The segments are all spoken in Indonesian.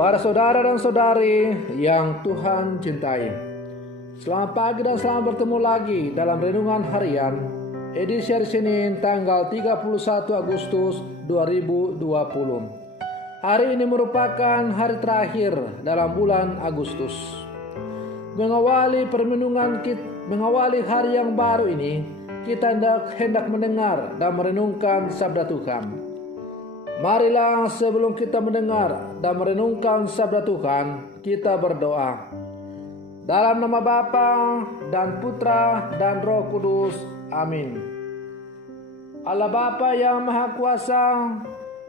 Para saudara dan saudari yang Tuhan cintai, selamat pagi dan selamat bertemu lagi dalam Renungan Harian edisi hari Senin tanggal 31 Agustus 2020. Hari ini merupakan hari terakhir dalam bulan Agustus. Mengawali hari yang baru ini, kita hendak mendengar dan merenungkan sabda Tuhan. Marilah sebelum kita mendengar dan merenungkan sabda Tuhan, kita berdoa. Dalam nama Bapa dan Putra dan Roh Kudus. Amin. Allah Bapa yang Maha Kuasa,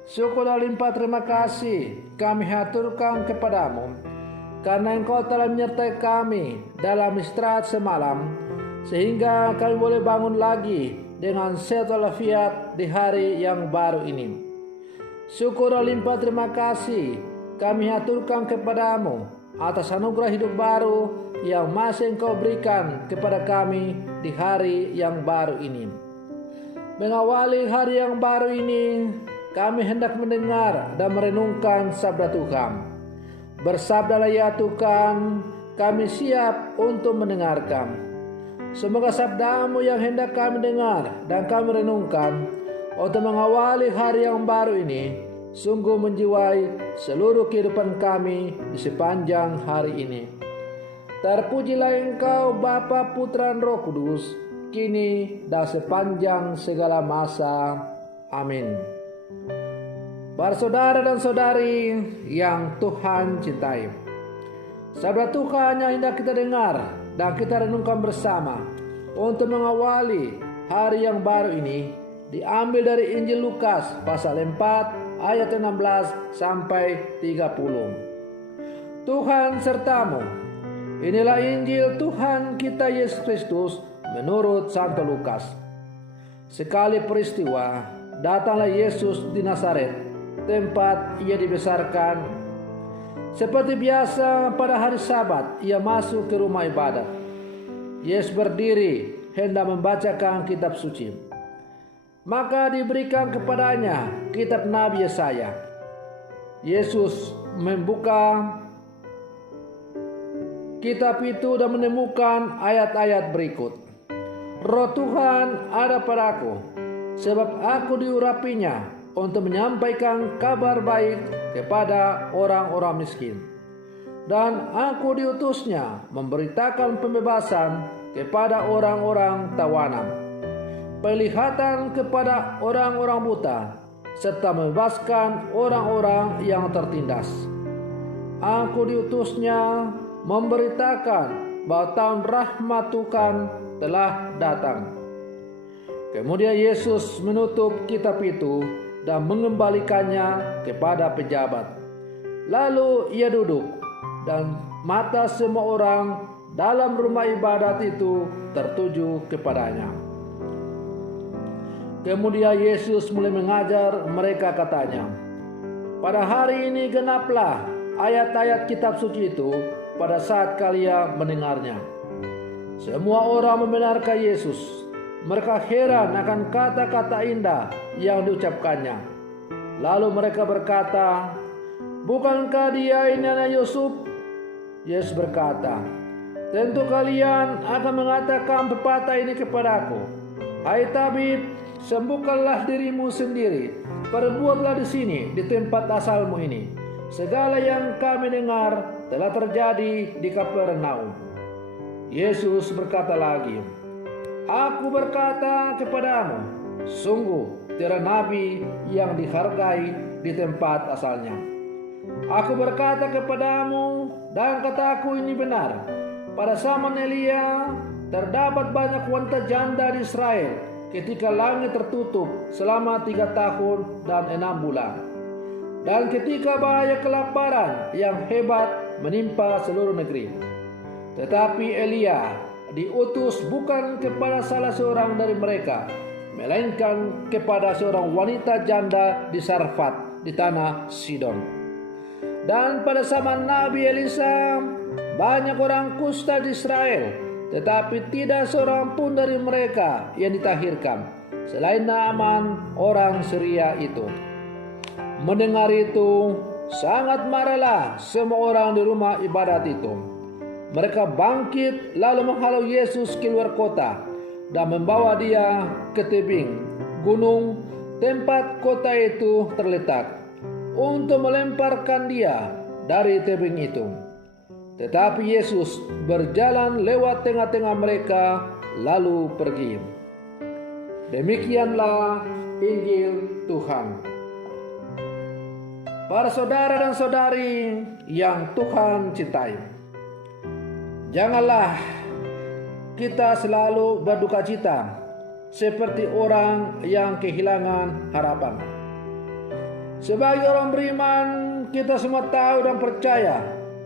syukur dan limpah terima kasih kami haturkan kepadamu, karena Engkau telah menyertai kami dalam istirahat semalam, sehingga kami boleh bangun lagi dengan sehat walafiat di hari yang baru ini. Syukur dan limpah terima kasih kami haturkan kepadamu atas anugerah hidup baru yang masih Engkau berikan kepada kami di hari yang baru ini. Mengawali hari yang baru ini, kami hendak mendengar dan merenungkan sabda Tuhan. Bersabdalah ya Tuhan, kami siap untuk mendengarkan. Semoga sabdamu yang hendak kami dengar dan kami renungkan untuk mengawali hari yang baru ini sungguh menjiwai seluruh kehidupan kami di sepanjang hari ini. Terpujilah Engkau Bapa, Putra, dan Roh Kudus, kini dan sepanjang segala masa. Amin. Para saudara dan saudari yang Tuhan cintai, sabda Tuhan yang hendak kita dengar dan kita renungkan bersama untuk mengawali hari yang baru ini diambil dari Injil Lukas pasal 4 ayat 16 sampai 30. Tuhan sertamu. Inilah Injil Tuhan kita Yesus Kristus menurut Santo Lukas. Sekali peristiwa, datanglah Yesus di Nazaret, tempat ia dibesarkan. Seperti biasa pada hari Sabat ia masuk ke rumah ibadat. Yesus berdiri hendak membacakan kitab suci. Maka diberikan kepadanya kitab Nabi Yesaya. Yesus membuka kitab itu dan menemukan ayat-ayat berikut. Roh Tuhan ada padaku, sebab aku diurapinya untuk menyampaikan kabar baik kepada orang-orang miskin. Dan aku diutusnya memberitakan pembebasan kepada orang-orang tawanan, penglihatan kepada orang-orang buta, serta membebaskan orang-orang yang tertindas. Aku diutusnya memberitakan bahwa tahun rahmat Tuhan telah datang. Kemudian Yesus menutup kitab itu dan mengembalikannya kepada pejabat. Lalu ia duduk, dan mata semua orang dalam rumah ibadat itu tertuju kepadanya. Kemudian Yesus mulai mengajar mereka, katanya, pada hari ini genaplah ayat-ayat kitab suci itu pada saat kalian mendengarnya. Semua orang membenarkan Yesus. Mereka heran akan kata-kata indah yang diucapkannya. Lalu mereka berkata, bukankah dia ini anak Yusuf? Yesus berkata, tentu kalian akan mengatakan pepatah ini kepadaku, hai tabib, sembuhkanlah dirimu sendiri. Perbuatlah di sini, di tempat asalmu ini, segala yang kami dengar telah terjadi di Kapernaum. Yesus berkata lagi, aku berkata kepadamu, sungguh tiada nabi yang dihargai di tempat asalnya. Aku berkata kepadamu, dan kataku ini benar, pada zaman Elia terdapat banyak wanita janda di Israel ketika langit tertutup selama 3 tahun dan 6 bulan. Dan ketika bahaya kelaparan yang hebat menimpa seluruh negeri. Tetapi Elia diutus bukan kepada salah seorang dari mereka, melainkan kepada seorang wanita janda di Sarfat di tanah Sidon. Dan pada zaman Nabi Elisa banyak orang kusta di Israel, tetapi tidak seorang pun dari mereka yang ditahirkan, selain Naaman orang Syria itu. Mendengar itu, sangat marahlah semua orang di rumah ibadat itu. Mereka bangkit lalu menghalau Yesus keluar kota dan membawa dia ke tebing gunung tempat kota itu terletak untuk melemparkan dia dari tebing itu. Tetapi Yesus berjalan lewat tengah-tengah mereka lalu pergi. Demikianlah Injil Tuhan. Para saudara dan saudari yang Tuhan cintai, janganlah kita selalu berduka cita seperti orang yang kehilangan harapan. Sebagai orang beriman, kita semua tahu dan percaya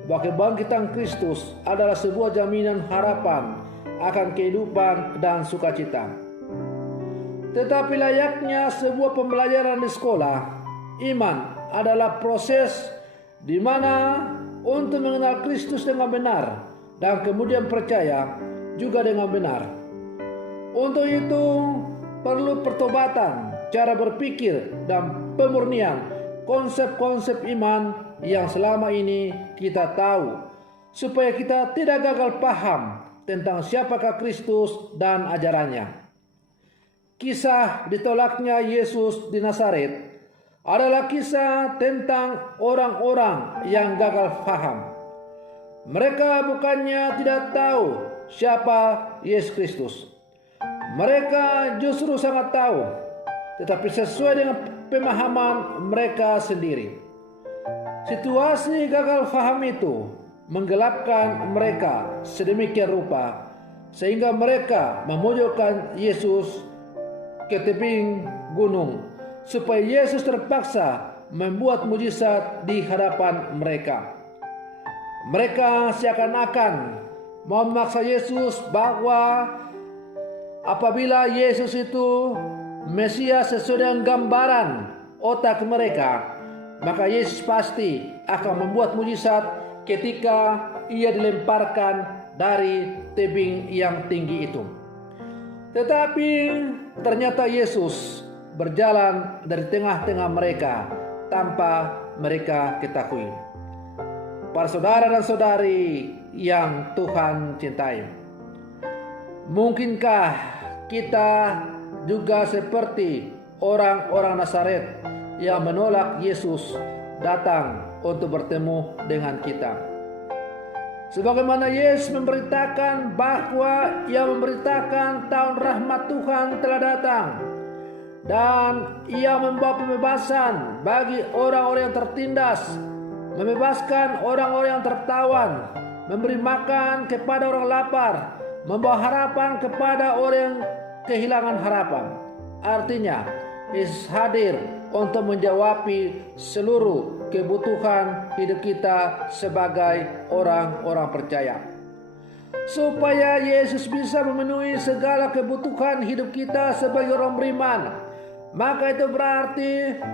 bahwa kebangkitan Kristus adalah sebuah jaminan harapan akan kehidupan dan sukacita. Tetapi layaknya sebuah pembelajaran di sekolah, iman adalah proses di mana untuk mengenal Kristus dengan benar dan kemudian percaya juga dengan benar. Untuk itu perlu pertobatan, cara berpikir dan pemurnian konsep-konsep iman yang selama ini kita tahu, supaya kita tidak gagal paham tentang siapakah Kristus dan ajarannya. Kisah ditolaknya Yesus di Nazaret adalah kisah tentang orang-orang yang gagal paham. Mereka bukannya tidak tahu siapa Yesus Kristus. Mereka justru sangat tahu, tetapi sesuai dengan pemahaman mereka sendiri. Situasi gagal paham itu menggelapkan mereka sedemikian rupa sehingga mereka memojokkan Yesus ke tebing gunung supaya Yesus terpaksa membuat mujizat di hadapan mereka. Mereka seakan-akan mau memaksa Yesus bahwa apabila Yesus itu Mesias sesuai dengan gambaran otak mereka, maka Yesus pasti akan membuat mujizat ketika ia dilemparkan dari tebing yang tinggi itu. Tetapi ternyata Yesus berjalan dari tengah-tengah mereka tanpa mereka ketahui. Para saudara dan saudari yang Tuhan cintai, mungkinkah kita juga seperti orang-orang Nazaret yang menolak Yesus datang untuk bertemu dengan kita? Sebagaimana Yesus memberitakan bahwa ia memberitakan tahun rahmat Tuhan telah datang, dan ia membawa pembebasan bagi orang-orang yang tertindas, membebaskan orang-orang yang tertawan, memberi makan kepada orang lapar, membawa harapan kepada orang yang kehilangan harapan. Artinya, Yesus hadir untuk menjawab seluruh kebutuhan hidup kita sebagai orang-orang percaya. Supaya Yesus bisa memenuhi segala kebutuhan hidup kita sebagai orang beriman, maka itu berarti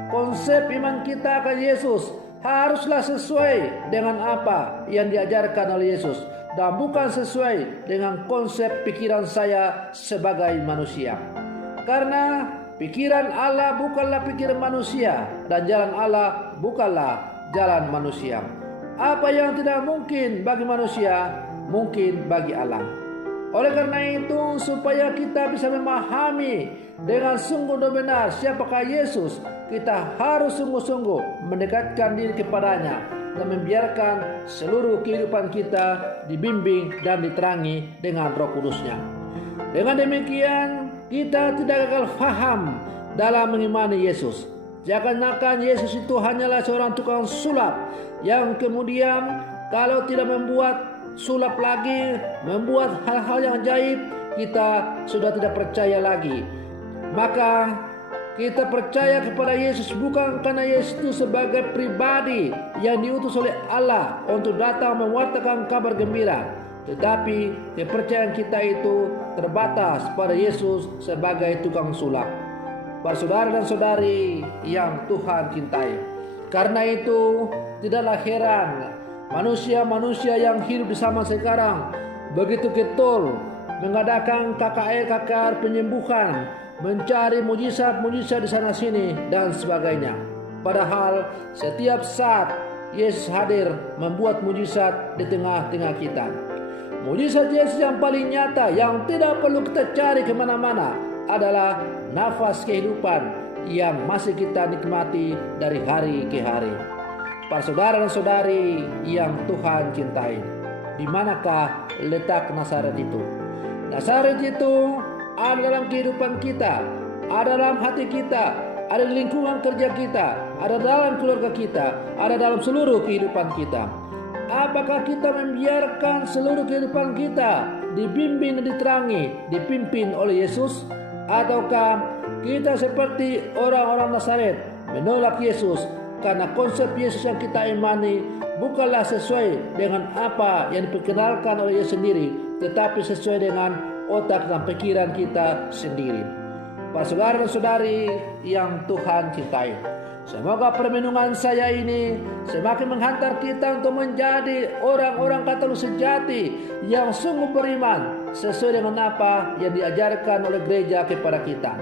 konsep iman kita akan Yesus haruslah sesuai dengan apa yang diajarkan oleh Yesus dan bukan sesuai dengan konsep pikiran saya sebagai manusia. Karena pikiran Allah bukanlah pikiran manusia dan jalan Allah bukanlah jalan manusia. Apa yang tidak mungkin bagi manusia, mungkin bagi Allah. Oleh karena itu, supaya kita bisa memahami dengan sungguh dan benar siapakah Yesus, kita harus sungguh-sungguh mendekatkan diri kepadanya dan membiarkan seluruh kehidupan kita dibimbing dan diterangi dengan Roh Kudus-Nya. Dengan demikian, kita tidak gagal paham dalam mengimani Yesus. Seakan-akan Yesus itu hanyalah seorang tukang sulap yang kemudian kalau tidak membuat sulap lagi, membuat hal-hal yang ajaib, kita sudah tidak percaya lagi. Maka kita percaya kepada Yesus bukan karena Yesus itu sebagai pribadi yang diutus oleh Allah untuk datang mewartakan kabar gembira, tetapi kepercayaan kita itu terbatas pada Yesus sebagai tukang sulap. Para saudara dan saudari yang Tuhan cintai, karena itu tidaklah heran manusia-manusia yang hidup di zaman sekarang begitu getol mengadakan KKR penyembuhan, mencari mujizat-mujizat di sana sini dan sebagainya. Padahal setiap saat Yesus hadir membuat mujizat di tengah-tengah kita. Mujizat Yesus yang paling nyata, yang tidak perlu kita cari kemana-mana, adalah nafas kehidupan yang masih kita nikmati dari hari ke hari. Para saudara dan saudari yang Tuhan cintai, di manakah letak Nazaret itu? Nazaret itu ada dalam kehidupan kita, ada dalam hati kita, ada di lingkungan kerja kita, ada dalam keluarga kita, ada dalam seluruh kehidupan kita. Apakah kita membiarkan seluruh kehidupan kita dibimbing dan diterangi, dipimpin oleh Yesus? Ataukah kita seperti orang-orang Nazaret menolak Yesus karena konsep Yesus yang kita imani bukanlah sesuai dengan apa yang diperkenalkan oleh Yesus sendiri, tetapi sesuai dengan otak dan pikiran kita sendiri. Para saudara dan saudari yang Tuhan cintai, semoga permenungan saya ini semakin menghantar kita untuk menjadi orang-orang Katolik sejati yang sungguh beriman sesuai dengan apa yang diajarkan oleh gereja kepada kita.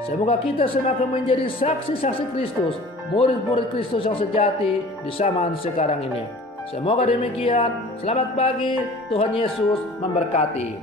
Semoga kita semakin menjadi saksi-saksi Kristus, murid-murid Kristus yang sejati di zaman sekarang ini. Semoga demikian. Selamat pagi, Tuhan Yesus memberkati.